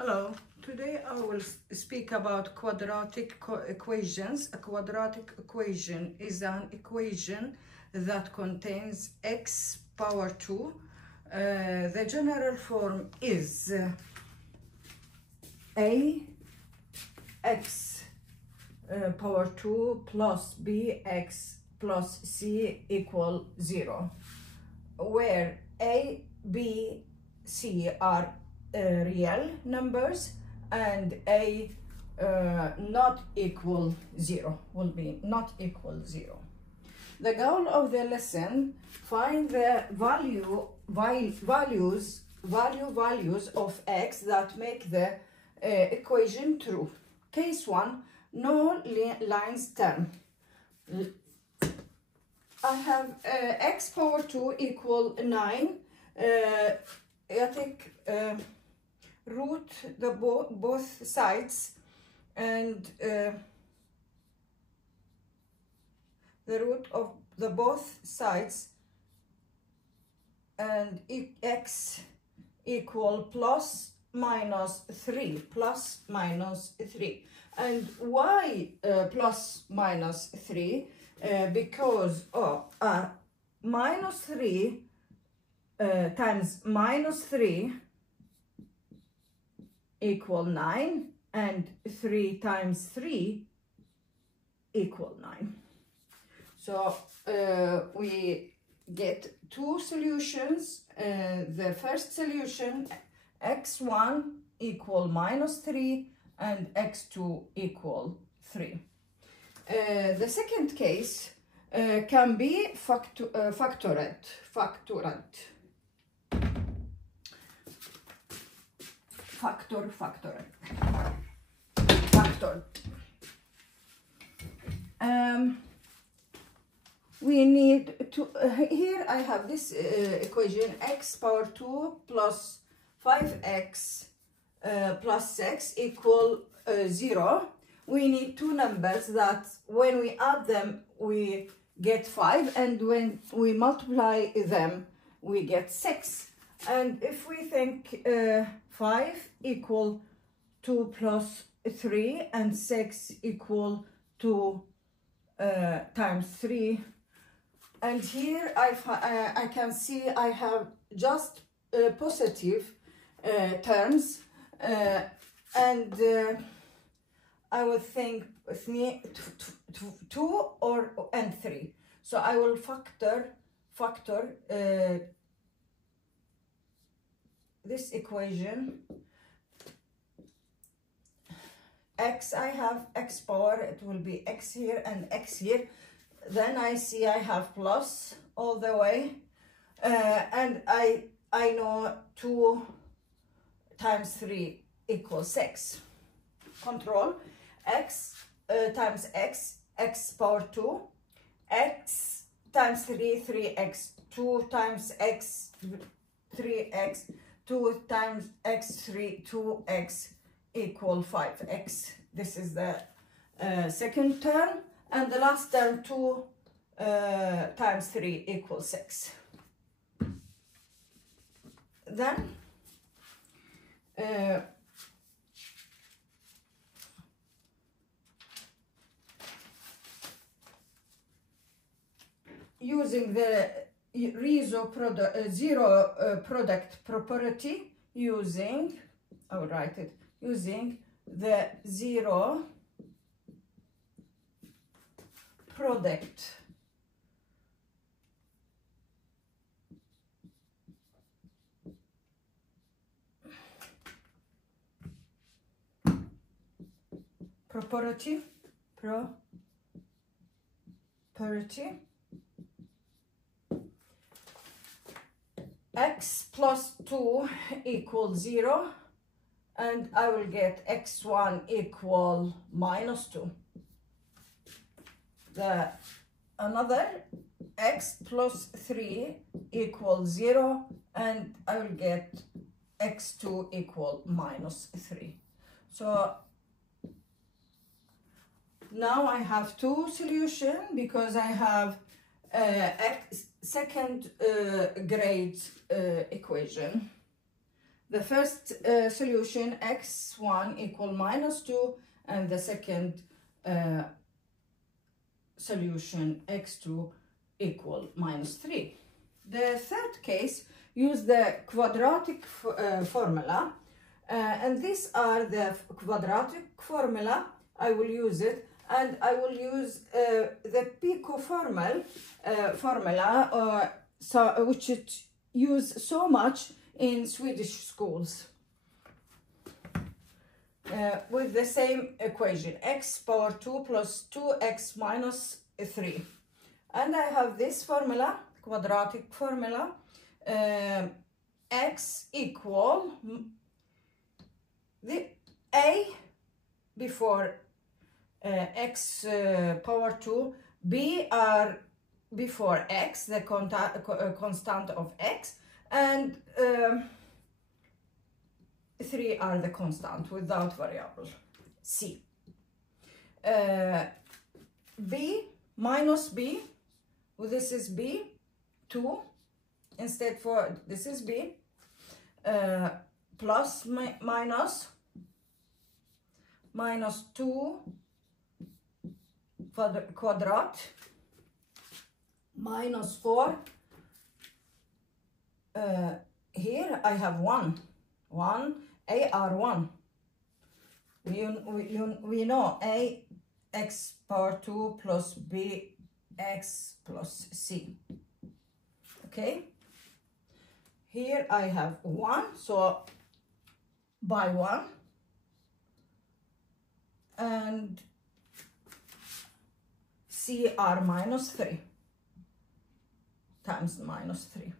Hello, today I will speak about quadratic equations. A quadratic equation is an equation that contains x power 2. The general form is a x power 2 plus b x plus c equal 0, where a, b, c are real numbers and a not equal 0 will be not equal 0. The goal of the lesson: find the values of x that make the equation true. Case 1, no lines term. I have x power 2 equal 9. I take root the both sides, and the root of the both sides, and x equal plus minus 3, and why plus minus 3? Because minus 3 times minus 3 equal 9, and 3 times 3 equal 9. So we get two solutions. The first solution, x1 equal minus 3 and x2 equal 3. The second case can be factored. We need to, here I have this equation, x power 2 plus 5x plus 6 equal 0. We need two numbers that when we add them we get 5, and when we multiply them we get 6. And if we think 5 equal 2 plus 3 and 6 equal 2 times 3, and here I can see I have just positive terms, and I will think 2 and 3. So I will factor this equation. X, I have x power, it will be x here and x here. Then I see I have plus all the way, and I know 2 times 3 equals 6. Control x times x power 2, x times 3, 3x, 2 times x, 3x, 2 times x, 3, 2x equal 5x. This is the second term, and the last term 2 times 3 equals 6. Then using the zero product property, I will write it, using the zero product property x plus 2 equals 0, and I will get x1 equal minus 2. Another x plus 3 equals 0, and I will get x2 equal minus 3. So now I have two solutions because I have second grade equation. the first solution x1 equal minus 2, and the second solution x2 equal minus 3. The third case, use the quadratic formula, and these are the quadratic formula. I will use it, and I will use the Pico formula, which is used so much in Swedish schools, with the same equation, x power 2 plus 2x minus 3. And I have this formula, quadratic formula, x equal the a before x power 2, b are before x, the constant of x, and 3 are the constant without variable c. B minus b, well, this is b, 2, instead for this is b, plus minus 2 quadrat minus 4. Here I have 1 a are 1. We know a x power 2 plus b x plus c. Okay, here I have 1, so by 1, and c are minus 3 times minus 3,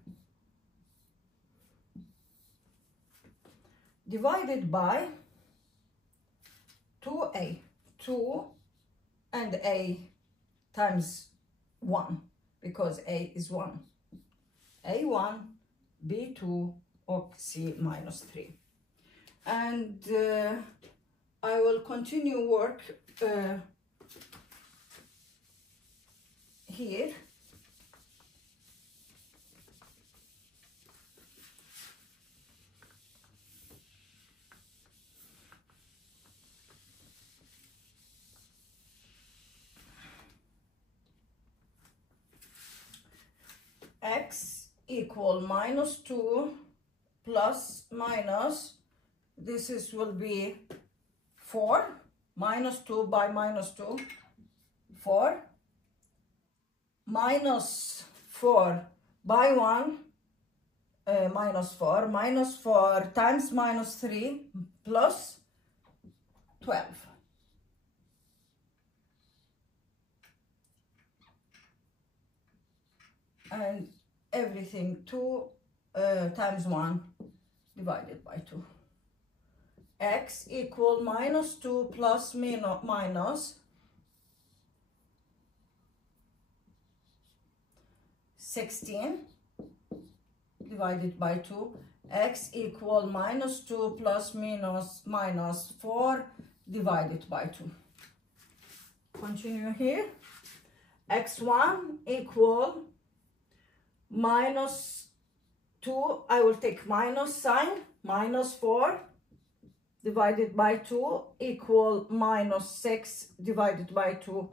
divided by 2a, 2 and a times 1, because a is 1, a1, b2, or c minus 3. And I will continue work here. X equal minus 2 plus minus, this is will be 4, minus 2 by minus 2, 4, minus 4 by 1, minus 4 times minus 3 plus 12. And everything 2 times 1 divided by 2. X equal minus 2 plus minus 16 divided by 2. X equal minus 2 plus minus 4 divided by 2. Continue here. X1 equal minus 2, I will take minus sign, minus 4 divided by 2 equal minus 6 divided by 2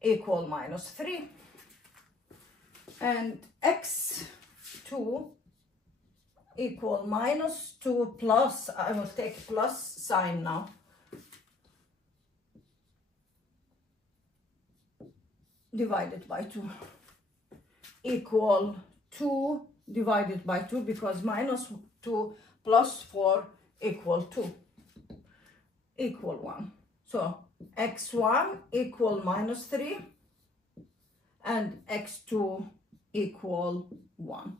equal minus 3. And x2 equal minus 2 plus, I will take plus sign now, divided by 2 equal 2 divided by 2, because minus 2 plus 4 equal 2, equal 1. So x1 equal minus 3 and x2 equal 1.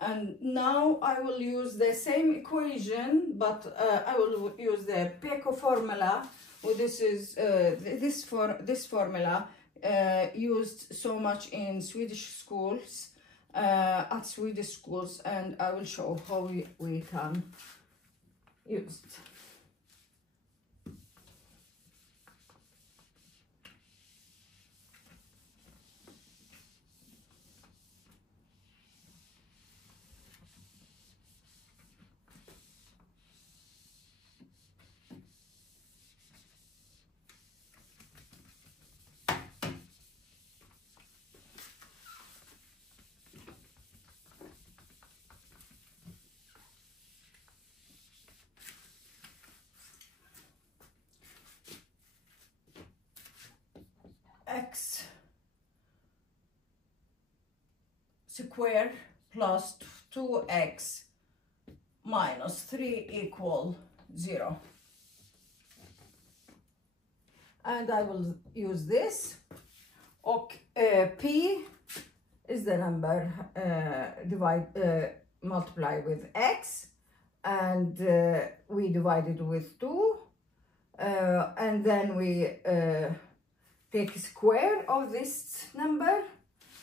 And now I will use the same equation, but I will use the Pico formula. Well, this is this formula used so much in Swedish schools, at Swedish schools, and I will show how we can use it. square plus 2x minus 3 equal 0. And I will use this. Okay, P is the number multiply with x, and we divided with 2, and then we take square of this number,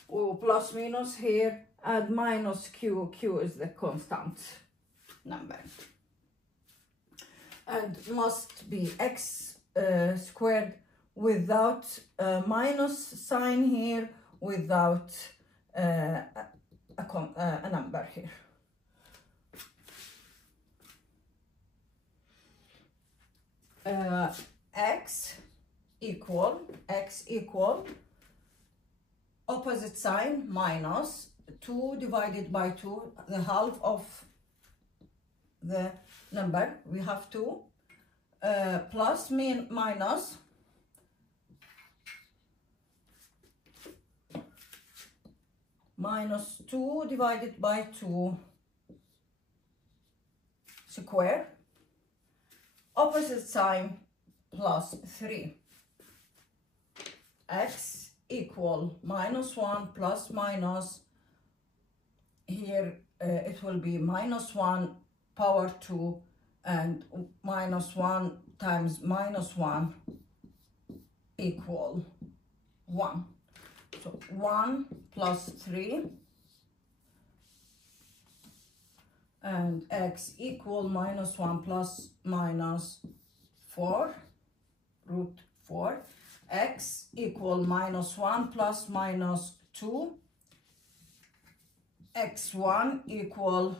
or plus minus here, add minus q. Q is the constant number, and must be x squared without minus sign here, without a number here. X equal opposite sign minus 2 divided by 2, the half of the number, we have 2, plus minus minus 2 divided by 2 square, opposite sign plus 3. X equal minus 1 plus minus, here it will be minus 1 power 2, and minus 1 times minus 1 equal 1. So 1 plus 3, and x equal minus 1 plus minus 4, root 4. X equal minus 1 plus minus 2. X1 equal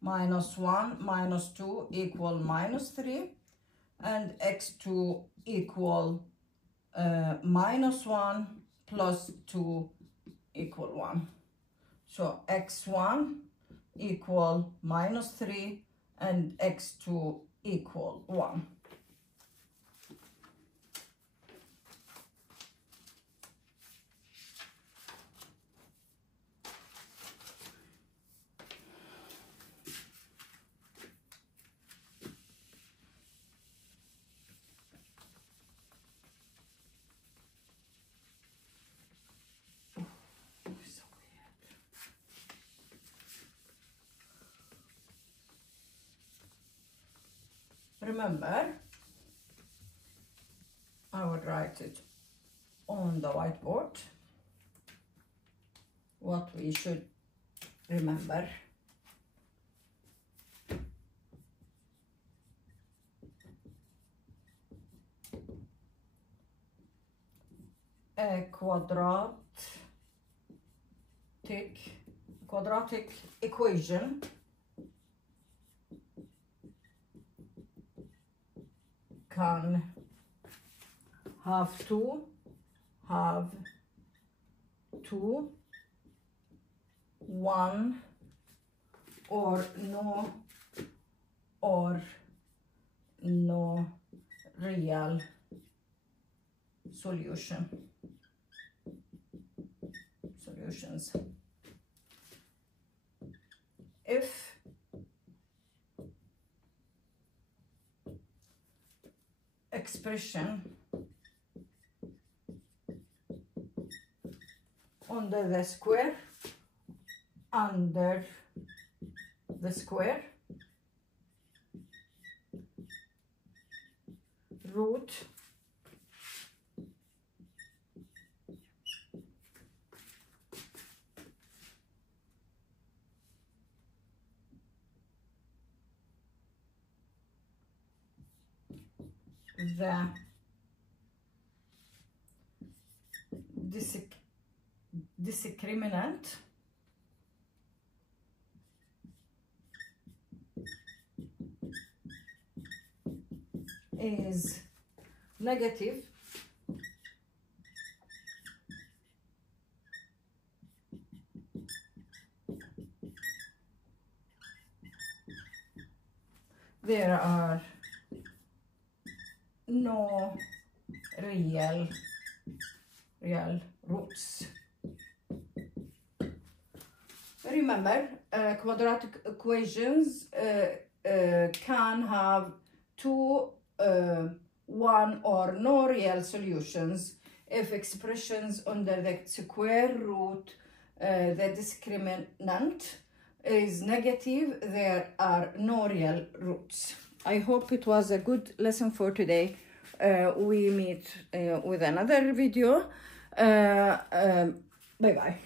minus 1 minus 2 equal minus 3. And x2 equal minus 1 plus 2 equal 1. So x1 equal minus 3 and x2 equal 1. Remember, I would write it on the whiteboard, what we should remember. A quadratic equation can have two, one, or no real solutions. If expression under the square, root the discriminant is negative, there are no real roots. remember, quadratic equations can have two, one or no real solutions. If expressions under the square root, the discriminant is negative, there are no real roots. I hope it was a good lesson for today. We meet with another video. Bye bye.